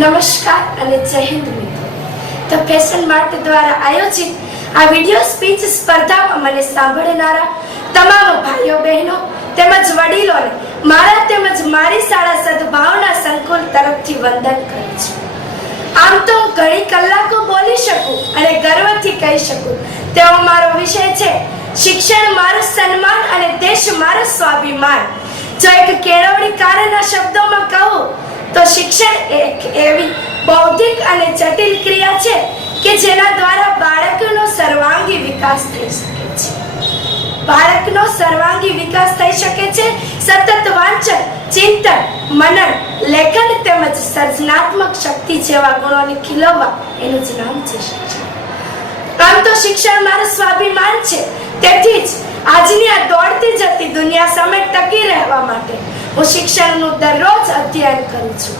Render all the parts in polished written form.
નમસ્કાર અને જય હિન્દ મિત્રો. ધ ફેશન માર્ટ દ્વારા આયોજિત આ વિડિયો સ્પીચ સ્પર્ધામાં મને સાંભળનારા તમામ ભાઈઓ બહેનો તેમજ વડીલોને મારા તેમજ મારી શાળા સદભાવના સંકુલ તરફથી વંદન કરું છું. આમ તો હું ઘણી કલાકો બોલી શકું અને ગર્વથી કહી શકું તેવો મારો વિષય છે શિક્ષણ મારું સન્માન અને દેશ મારો સ્વાભિમાન. જો એક કેળવણીકારના શબ્દોમાં કહું તો શિક્ષણ એક એવી બૌદ્ધિક અને જટિલ ક્રિયા છે કે જેના દ્વારા બાળકનો સર્વાંગી વિકાસ થઈ શકે છે. બાળકનો સર્વાંગી વિકાસ થઈ શકે છે સતત વાંચન, ચિંતન, મનન, લેખન તેમજ સર્જનાત્મક શક્તિ જેવા ગુણોને ખીલવવા એનું જ નામ છે શિક્ષણ. આમ તો શિક્ષણ મારું સ્વાભિમાન છે. તેથી જ આજની આ દોડતી જતી દુનિયા સામે ટકી રહેવા માટે હું શિક્ષણનું દરરોજ અધ્યયન કરું છું.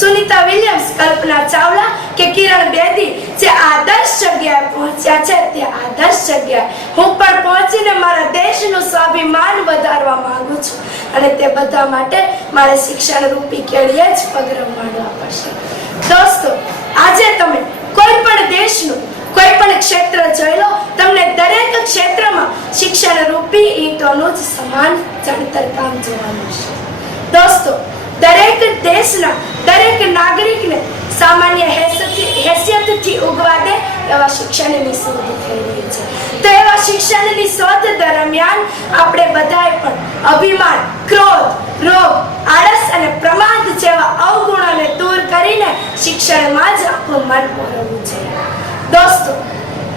સુનીતા વિલિયમ્સ, કલ્પના ચાવલા કે કિરણ બેદી જે આદર્શ જગ્યાએ પહોંચ્યા છે તે આદર્શ જગ્યાએ હું પણ પહોંચીને મારા દેશનું સ્વાભિમાન વધારવા માંગુ છું અને તે બધા માટે મારે શિક્ષણ રૂપી કેળીએ જ પગ રમાડવા પડશે. દોસ્તો, આજે તમે કોઈ પણ દેશનું કોઈ પણ ક્ષેત્ર જોઈ લો, તમને દરેક ક્ષેત્રમાં શિક્ષણ રૂપી ઈંટોનું જ સમાન ચણતર કામ જોવા મળશે. દોસ્તો, દરેક દેશના દરેક નાગરિકને સામાન્ય હેસિયતથી ઉગવા દે એવા શિક્ષણની શોધ થઈ રહી છે. તો એવા શિક્ષણની શોધ દરમિયાન આપણે બધાએ પણ અભિમાન, ક્રોધ, રોગ, આળસ અને પ્રમાદ જેવા અવગુણોને દૂર કરીને શિક્ષણમાં જ આપણું મન પોરવવું જોઈએ. દોસ્તો,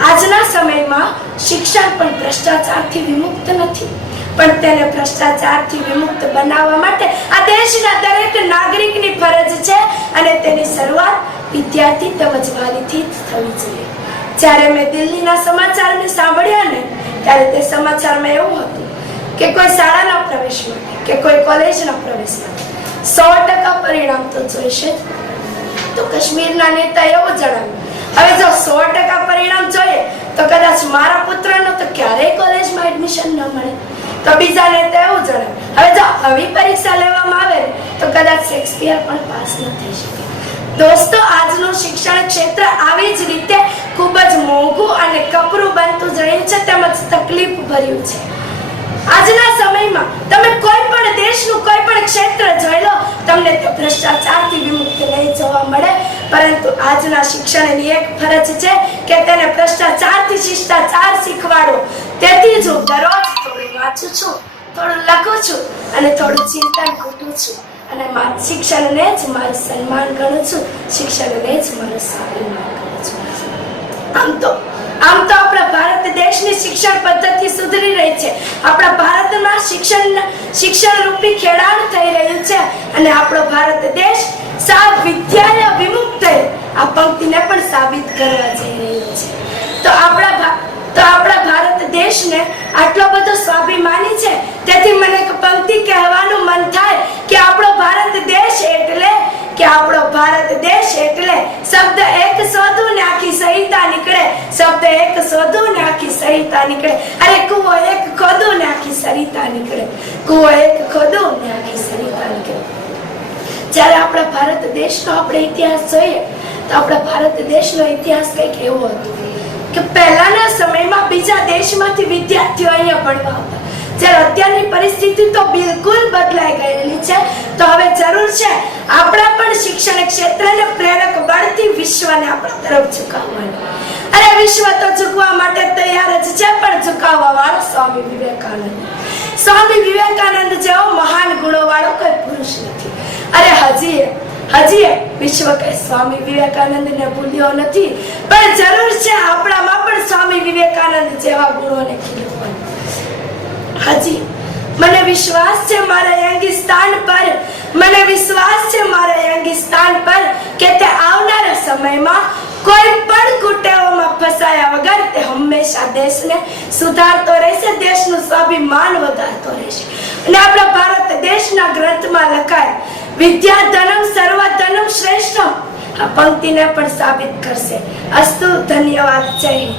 આજના સમયમાં શિક્ષણ પણ ભ્રષ્ટાચારથી વિમુક્ત નથી, પણ તેને ભ્રષ્ટાચારથી વિમુક્ત બનાવવા માટે આ દેશના દરેક નાગરિકની ફરજ છે અને તેની શરૂઆત વિદ્યાર્થી તેમજ વાલીથી જ થવી જોઈએ. જ્યારે મેં દિલ્હીના સમાચારને સાંભળ્યા ને ત્યારે તે સમાચારમાં એવું હતું કે કોઈ શાળાના પ્રવેશ માટે કે કોઈ કોલેજના પ્રવેશ માટે 100% પરિણામ તો જોઈશે જ. તો કાશ્મીરના નેતા એવું જણાવ્યું, હવે જો 100% પરિણામ જોઈએ તો કદાચ મારા પુત્રનો તો ક્યારેય કોલેજમાં એડમિશન ન મળે. તો બીજા નેતા એવું જણાવે, હવે જો આવી પરીક્ષા લેવામાં આવે તો કદાચ શેક્સપિયર પણ પાસ ન થઈ શકે. દોસ્તો, આજનું શિક્ષણ ક્ષેત્ર આવી જ રીતે ખૂબ જ મોંઘું અને કપરું બનતું જયું છે તેમજ તકલીફ ભર્યું છે. આજના સમયમાં તમે કોઈ પણ દેશનું કોઈ પણ ક્ષેત્ર જોઈ લો, તમને તે ભ્રષ્ટાચારથી વિમુક્ત નહીં જોવા મળે, પરંતુ આજના શિક્ષણની એક ફરજ છે કે તેને ભ્રષ્ટાચારથી શિષ્ટાચાર શીખવાડો. તેથી જ હું દરરોજ થોડું વાંચું છું, થોડું લખું છું અને થોડું ચિંતન કરું છું અને શિક્ષણને જ મારું સન્માન ગણું છું, શિક્ષણને જ મારું સ્વાભિમાન ગણું છું. આમ તો આપણા ભારત દેશની શિક્ષણ પદ્ધતિ સુધરી રહી છે. આપણા ભારતમાં શિક્ષણ રૂપી ખેડાણ થઈ રહ્યું છે અને આપણો ભારત દેશ સાવ વિદ્યાલય વિમુક્ત થઈ આ પંક્તિને પણ સાબિત કરવા જઈ રહ્યો છે. તો આપણા ભારત દેશને આટલો બધો સ્વાભિમાની છે, તેથી મને એક પંક્તિ કહેવાનું મન થાય કે આપણો ભારત દેશ એટલે શબ્દ એક શોધું ને આખી સંહિતા નીકળે, શબ્દ એક શોધું ને આખી સંહિતા નીકળે. અરે કૂવો એક ખોદું ને આખી સરિતા નીકળે, કૂવો એક ખોદું ને આખી સરિતા નીકળે. જ્યારે આપણા ભારત દેશનો આપણે ઇતિહાસ જોઈએ તો આપણા ભારત દેશનો ઇતિહાસ કંઈક એવો હતો કે પહેલાના સમયમાં બીજા દેશમાંથી વિદ્યાર્થીઓ અહીંયા ભણવા આવતા. જ્યારે અત્યારની પરિસ્થિતિ તો બિલકુલ બદલાઈ ગયેલી છે. તો હવે જરૂર છે આપણા પણ શિક્ષણ ક્ષેત્રને પ્રેરક બળથી વિશ્વને આપણા તરફ ઝુકાવવાની. અરે વિશ્વ તો ઝુકવા માટે તૈયાર જ છે, પણ ઝુકાવવા વાળો સ્વામી વિવેકાનંદ જેવો મહાન ગુણો વાળો કોઈ પુરુષ નથી. અરે હજી વિશ્વ કઈ સ્વામી વિવેકાનંદને ભૂલ્યો નથી, પણ જરૂર છે આપણામાં પણ સ્વામી વિવેકાનંદ જેવા ગુણોને ખીલવવાની. હજી મને વિશ્વાસ છે મારા યંગિસ્તાન પર કે તે આવનારા સમયમાં કોઈ પણ કુટેવોમાં ફસાયા વગર તે હંમેશા દેશને સુધારતો રહેશે, દેશનું સ્વાભિમાન વધારતો રહેશે. અને આપણા ભારત દેશના ગ્રંથમાં લખાય વિદ્યાધનમ સર્વધનમ શ્રેષ્ઠમ આ પંક્તિને પણ સાબિત કરશે. અસ્તુ, ધન્યવાદ, જય હિન્દ.